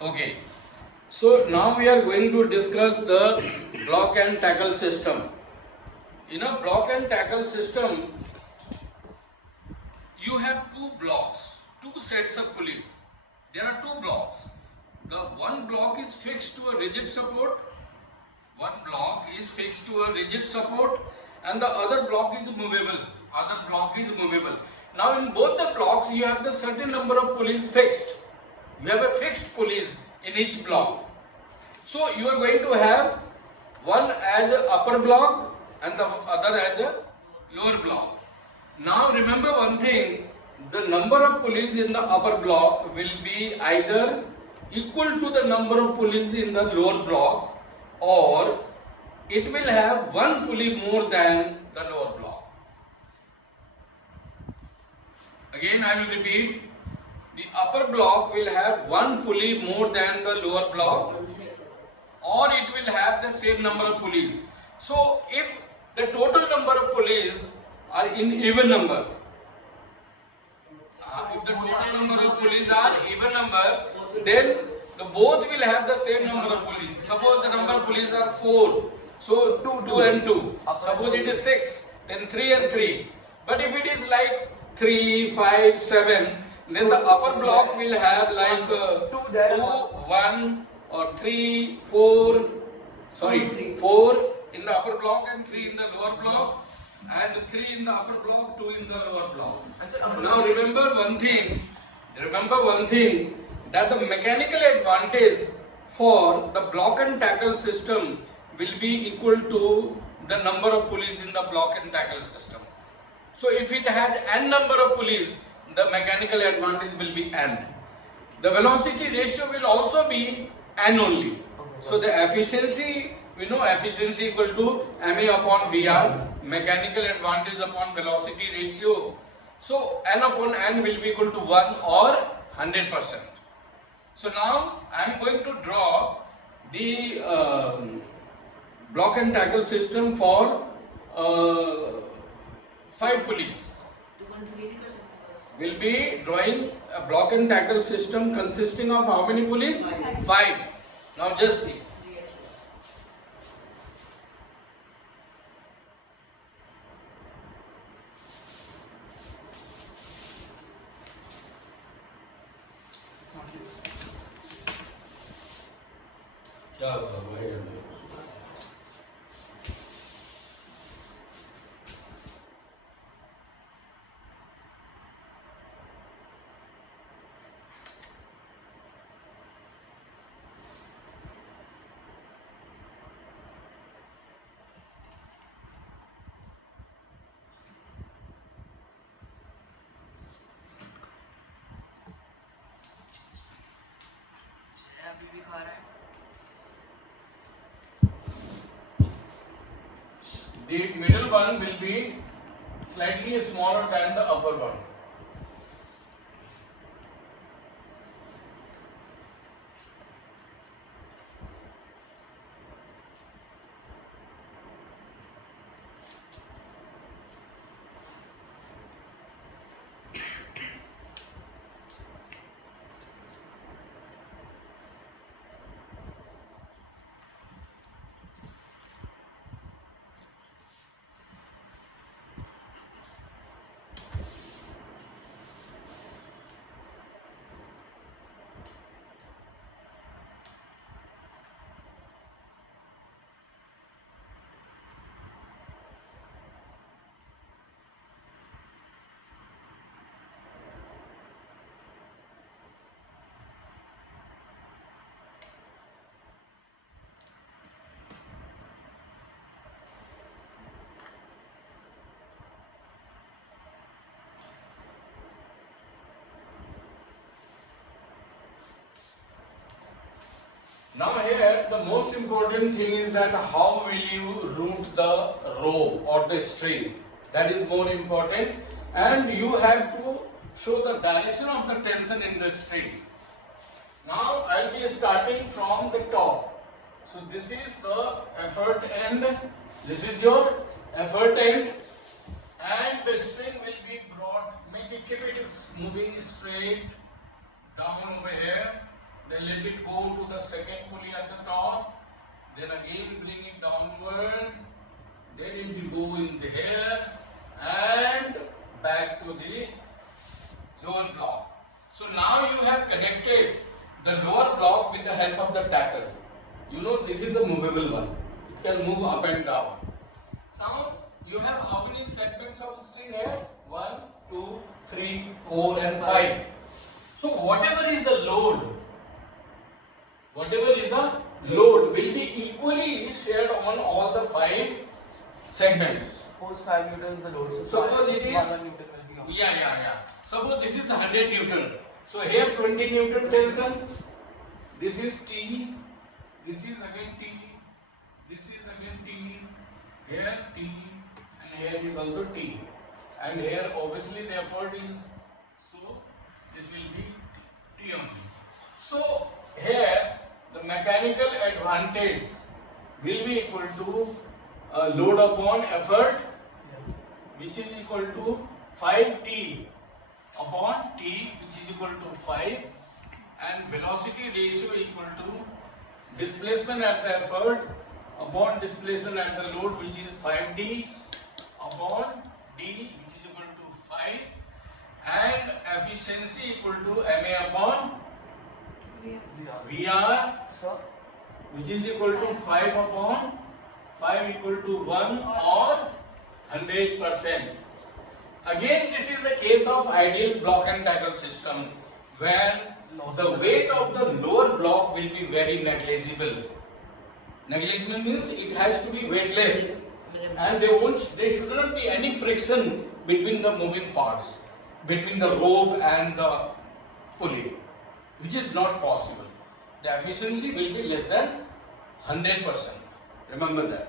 Okay. So now we are going to discuss the block and tackle system. In a block and tackle system, you have two blocks, two sets of pulleys. There are two blocks. The one block is fixed to a rigid support. One block is fixed to a rigid support, and the other block is movable. Now in both the blocks you have the certain number of pulleys fixed. You have a fixed pulleys in each block. So you are going to have one as a upper block and the other as a lower block. Now remember one thing, the number of pulleys in the upper block will be either equal to the number of pulleys in the lower block, or it will have one pulley more than the lower block. Again I will repeat, the upper block will have one pulley more than the lower block, or it will have the same number of pulleys. So if the total number of pulleys are in even number, if the total number of pulleys are even number, then the both will have the same number of pulleys. Suppose the number of pulleys are 4, so 2 and 2. Suppose it is 6, then 3 and 3. But if it is like 3, 5, 7, then the upper block will have like 2, 1 or 3, 4, 4 in the upper block and 3 in the lower block, and 3 in the upper block, 2 in the lower block. Now remember one thing, that the mechanical advantage for the block and tackle system will be equal to the number of pulleys in the block and tackle system. So if it has n number of pulleys, the mechanical advantage will be n. The velocity ratio will also be n only. So the efficiency, we know efficiency equal to MA upon VR, mechanical advantage upon velocity ratio. So n upon n will be equal to 1 or 100%. So now I am going to draw the block and tackle system for 5 pulleys. We'll be drawing a block and tackle system consisting of how many pulleys? 5. Now just see. क्या हुआ है? अभी भी खा रहा है. The middle one will be slightly smaller than the upper one. Now here the most important thing is that how will you route the rope or the string. That is more important, and you have to show the direction of the tension in the string. Now I will be starting from the top. So this is the effort end, this is your effort end, and the string will be brought, keep it moving straight down over here. The then let it go to the second pulley at the top, then again bring it downward, then it will go in here and back to the lower block. So now you have connected the lower block with the help of the tackle. You know, this is the movable one. It can move up and down. Now you have how many segments of string here? 1, 2, 3, 4 and 5. So whatever is the load will be equally shared on all the 5 segments. Suppose 5 Newton is the load. So Suppose it is 1 Newton will be on. Yeah. Suppose this is 100 Newton. So here 20 Newton tension. This is T. This is again T. This is again T. Here T. And here is also T. And here obviously the effort is, so this will be T only. So here the mechanical advantage will be equal to load upon effort, which is equal to 5T upon T, which is equal to 5, and velocity ratio equal to displacement at the effort upon displacement at the load, which is 5D upon D, which is equal to 5, and efficiency equal to MA upon VR, So, which is equal to 5 upon 5 equal to 1 or 100%. Again, this is the case of ideal block and tackle system where the weight of the lower block will be very negligible. Negligible means it has to be weightless, and there should not be any friction between the moving parts, between the rope and the pulley, which is not possible. The efficiency will be less than 100%. Remember that.